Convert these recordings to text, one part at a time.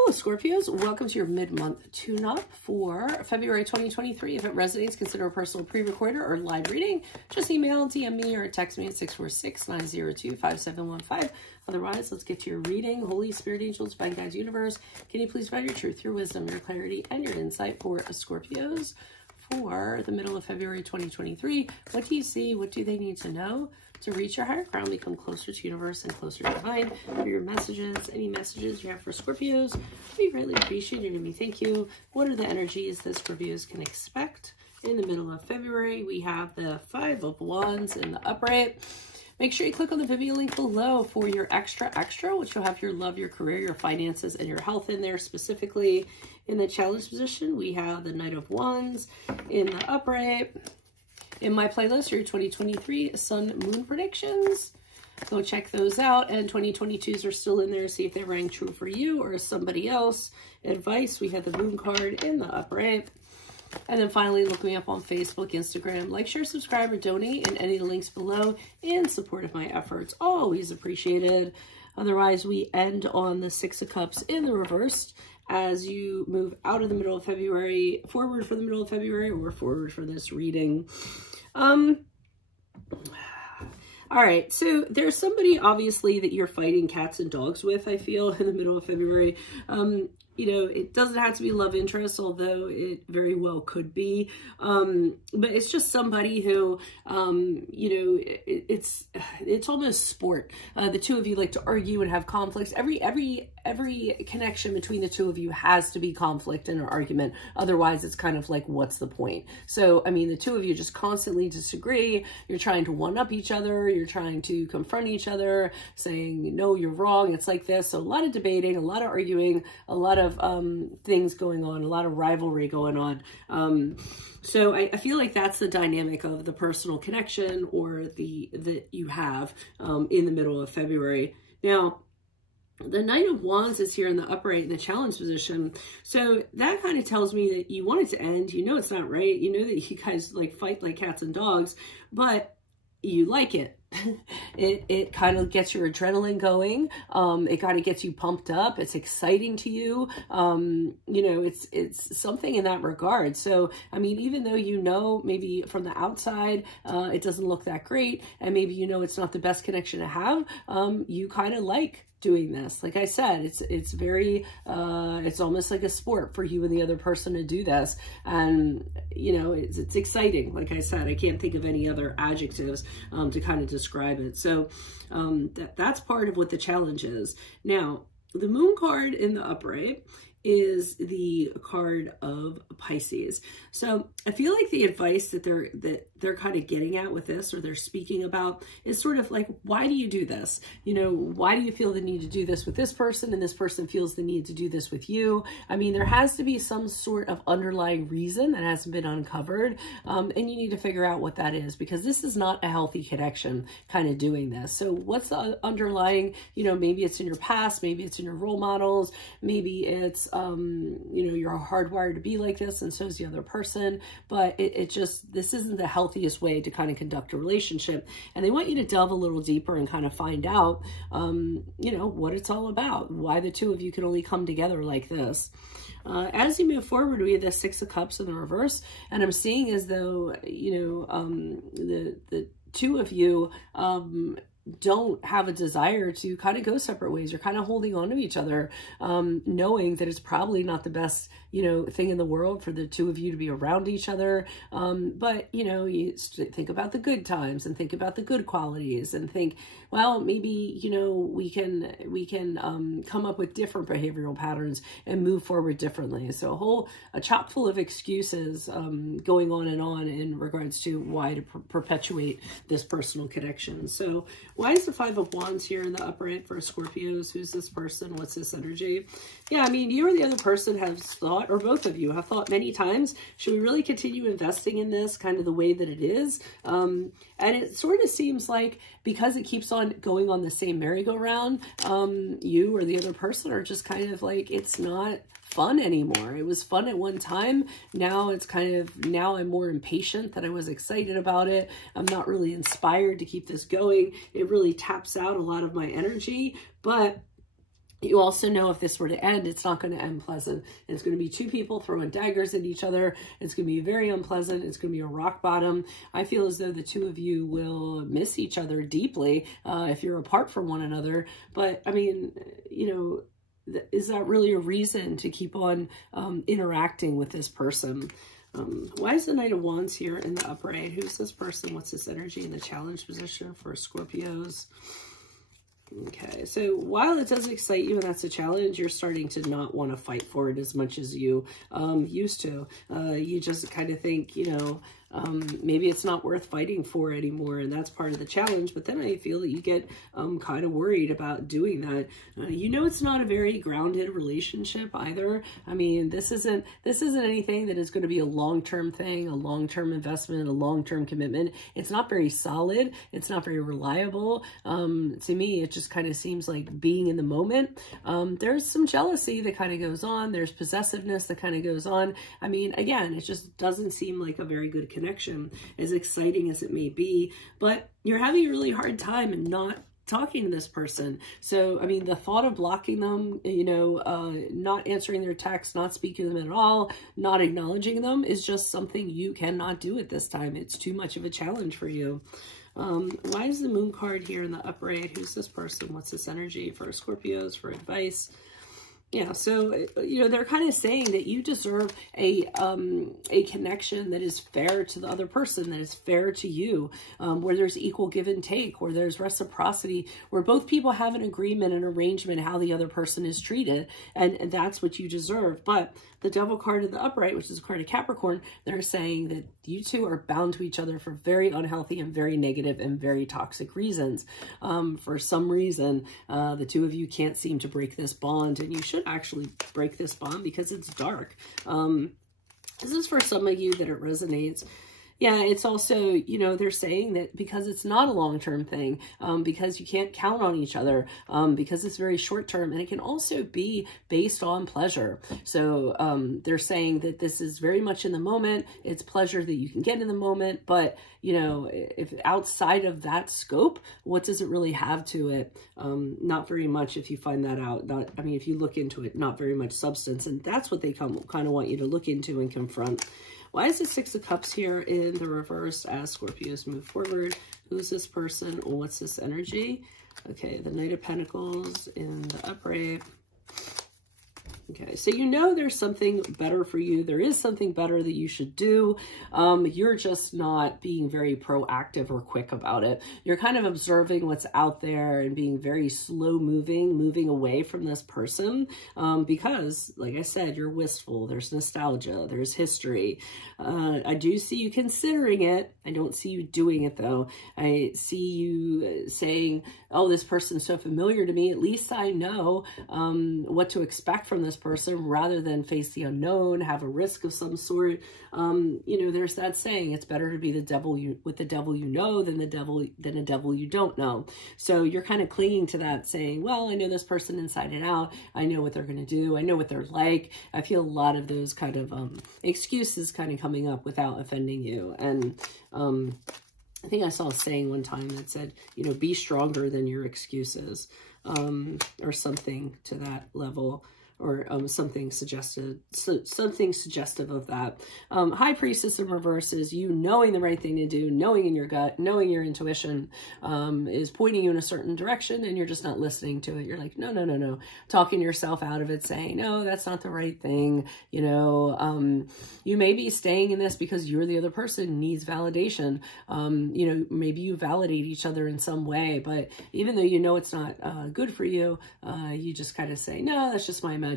Hello, Scorpios. Welcome to your mid-month tune-up for February 2023. If it resonates, consider a personal pre-recorder or live reading. Just email, DM me, or text me at 646-902-5715. Otherwise, let's get to your reading. Holy Spirit, Angels, Divine Guides, Universe, can you please provide your truth, your wisdom, your clarity, and your insight for Scorpios for the middle of February 2023? What do you see? What do they need to know to reach your higher ground, become closer to universe and closer to divine? For your messages, any messages you have for Scorpios, we greatly appreciate it. And thank you. What are the energies that Scorpios can expect in the middle of February? We have the Five of Wands in the upright. Make sure you click on the Vimeo link below for your extra, which will have your love, your career, your finances, and your health in there. Specifically, in the challenge position, we have the Knight of Wands in the upright. In my playlist, your 2023 Sun Moon predictions. Go check those out. And 2022s are still in there. See if they rang true for you or somebody else. Advice, we have the Moon card in the upright. And then finally, look me up on Facebook, Instagram. Like, share, subscribe, or donate in any of the links below in support of my efforts. Always appreciated. Otherwise, we end on the Six of Cups in the reverse as you move out of the middle of February, forward for the middle of February, or forward for this reading. All right, so there's somebody obviously that you're fighting cats and dogs with, I feel, in the middle of February. You know, it doesn't have to be love interest, although it very well could be. But it's just somebody who, you know, it's almost sport. The two of you like to argue and have conflicts. Every connection between the two of you has to be conflict and an argument. Otherwise, it's kind of like, what's the point? So, I mean, the two of you just constantly disagree. You're trying to one-up each other. You're trying to confront each other, saying, no, you're wrong. It's like this. So a lot of debating, a lot of arguing, a lot of things going on, a lot of rivalry going on. So I feel like that's the dynamic of the personal connection or that you have in the middle of February. Now, the Knight of Wands is here in the upright in the challenge position. So that kind of tells me that you want it to end. You know it's not right. You know that you guys like fight like cats and dogs, but you like it. It kind of gets your adrenaline going. It kind of gets you pumped up. It's exciting to you. You know, it's something in that regard. So, I mean, even though you know maybe from the outside it doesn't look that great, and maybe you know it's not the best connection to have, you kind of like doing this. Like I said, it's very it's almost like a sport for you and the other person to do this, and you know it's exciting. Like I said, I can't think of any other adjectives to kind of describe it. So that's part of what the challenge is. Now, the Moon card in the upright is the card of Pisces. So I feel like the advice that they're kind of getting at with this, or they're speaking about, is sort of like, why do you do this? You know, why do you feel the need to do this with this person, and this person feels the need to do this with you? I mean, there has to be some sort of underlying reason that hasn't been uncovered, and you need to figure out what that is, because this is not a healthy connection kind of doing this. So what's the underlying, you know, maybe it's in your past, maybe it's in your role models, maybe it's you know, you're hardwired to be like this, and so is the other person. But it just, this isn't the healthiest way to kind of conduct a relationship. And they want you to delve a little deeper and kind of find out, you know, what it's all about, why the two of you can only come together like this. As you move forward, we have the Six of Cups in the reverse, and I'm seeing as though, you know, the two of you don't have a desire to kind of go separate ways. You're kind of holding on to each other, knowing that it's probably not the best, you know, thing in the world for the two of you to be around each other. But, you know, you think about the good times and think about the good qualities and think, well, maybe, you know, we can come up with different behavioral patterns and move forward differently. So a chock full of excuses going on in regards to why to perpetuate this personal connection. So why is the Five of Wands here in the upright for Scorpios? Who's this person? What's this energy? Yeah, I mean, you or the other person has thought, or both of you have thought many times, should we really continue investing in this kind of the way that it is? And it sort of seems like, because it keeps on going on the same merry-go-round, you or the other person are just kind of like, it's not fun anymore. It was fun at one time. Now it's kind of, now I'm more impatient than I was excited about it. I'm not really inspired to keep this going. It really taps out a lot of my energy, but You also know if this were to end, it's not going to end pleasant. It's going to be two people throwing daggers at each other. It's going to be very unpleasant. It's going to be a rock bottom. I feel as though the two of you will miss each other deeply if you're apart from one another. But, I mean, you know, is that really a reason to keep on interacting with this person? Why is the Knight of Wands here in the upright? Who's this person? What's this energy in the challenge position for Scorpios? Okay, so while it does excite you and that's a challenge, you're starting to not want to fight for it as much as you used to. You just kind of think, you know, maybe it's not worth fighting for anymore, and that's part of the challenge. But then I feel that you get kind of worried about doing that. You know, it's not a very grounded relationship either. I mean, this isn't anything that is going to be a long-term thing, a long-term investment, a long-term commitment. It's not very solid. It's not very reliable. To me, it just kind of seems like being in the moment. There's some jealousy that kind of goes on. There's possessiveness that kind of goes on. I mean, again, it just doesn't seem like a very good connection, as exciting as it may be, but you're having a really hard time and not talking to this person. So, I mean, the thought of blocking them, you know, not answering their texts, not speaking to them at all, not acknowledging them is just something you cannot do at this time. It's too much of a challenge for you. Why is the Moon card here in the upright? Who's this person? What's this energy for Scorpios, for advice? Yeah, so, you know, they're kind of saying that you deserve a connection that is fair to the other person, that is fair to you, where there's equal give and take, where there's reciprocity, where both people have an agreement, an arrangement, how the other person is treated, and that's what you deserve. But the Devil card in the upright, which is a card of Capricorn, they're saying that you two are bound to each other for very unhealthy and very negative and very toxic reasons. For some reason, the two of you can't seem to break this bond, and you should actually break this bond because it's dark. This is for some of you that it resonates. Yeah, it's also, you know, they're saying that because it's not a long-term thing, because you can't count on each other, because it's very short-term, and it can also be based on pleasure. So they're saying that this is very much in the moment. It's pleasure that you can get in the moment, but, you know, if outside of that scope, what does it really have to it? Not very much if you find that out. I mean, if you look into it, not very much substance, and that's what they kind of want you to look into and confront. Why is the Six of Cups here in the reverse as Scorpios move forward? Who's this person? What's this energy? Okay, the Knight of Pentacles in the upright. Okay, so you know there's something better for you. There is something better that you should do. You're just not being very proactive or quick about it. You're kind of observing what's out there and being very slow moving away from this person because, like I said, you're wistful. There's nostalgia. There's history. I do see you considering it. I don't see you doing it, though. I see you saying, oh, this person's so familiar to me. At least I know what to expect from this person rather than face the unknown, have a risk of some sort. You know, there's that saying, it's better to be the devil with the devil you know than a devil you don't know. So you're kind of clinging to that, saying, well, I know this person inside and out. I know what they're going to do. I know what they're like. I feel a lot of those kind of excuses kind of coming up without offending you. And I think I saw a saying one time that said, you know, be stronger than your excuses, or something to that level, or something suggestive of that. High Priestess in reverse is you knowing the right thing to do, knowing in your gut, knowing your intuition is pointing you in a certain direction, and you're just not listening to it. You're like, no, talking yourself out of it, saying, no, that's not the right thing. You know, you may be staying in this because you're the other person needs validation. You know, maybe you validate each other in some way, but even though you know it's not good for you, you just kind of say, no, that's just my imagination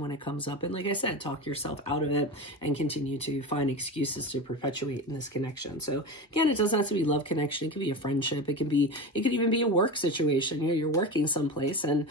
when it comes up. And like I said, talk yourself out of it and continue to find excuses to perpetuate in this connection. So again, it doesn't have to be love connection. It could be a friendship. It could even be a work situation. You know, you're working someplace and,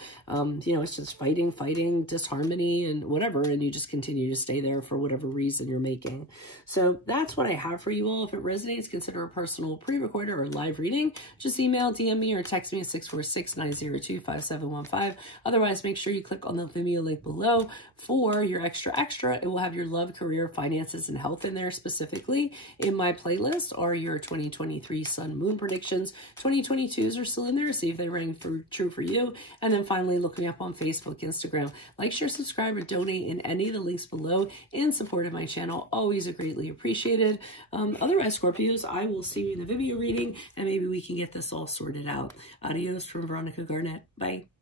you know, it's just fighting, disharmony and whatever. And you just continue to stay there for whatever reason you're making. So that's what I have for you all. If it resonates, consider a personal pre-recorded or live reading. Just email, DM me, or text me at 646-902-5715. Otherwise, make sure you click on the Vimeo link below. For your extra, it will have your love, career, finances, and health in there specifically. In my playlist are your 2023 sun moon predictions. 2022s are still in there. See if they ring true for you. And then finally, look me up on Facebook, Instagram. Like, share, subscribe, or donate in any of the links below in support of my channel. Always greatly appreciated. Otherwise, Scorpios, I will see you in the video reading, and maybe we can get this all sorted out. Adios from Veronica Garnet. Bye.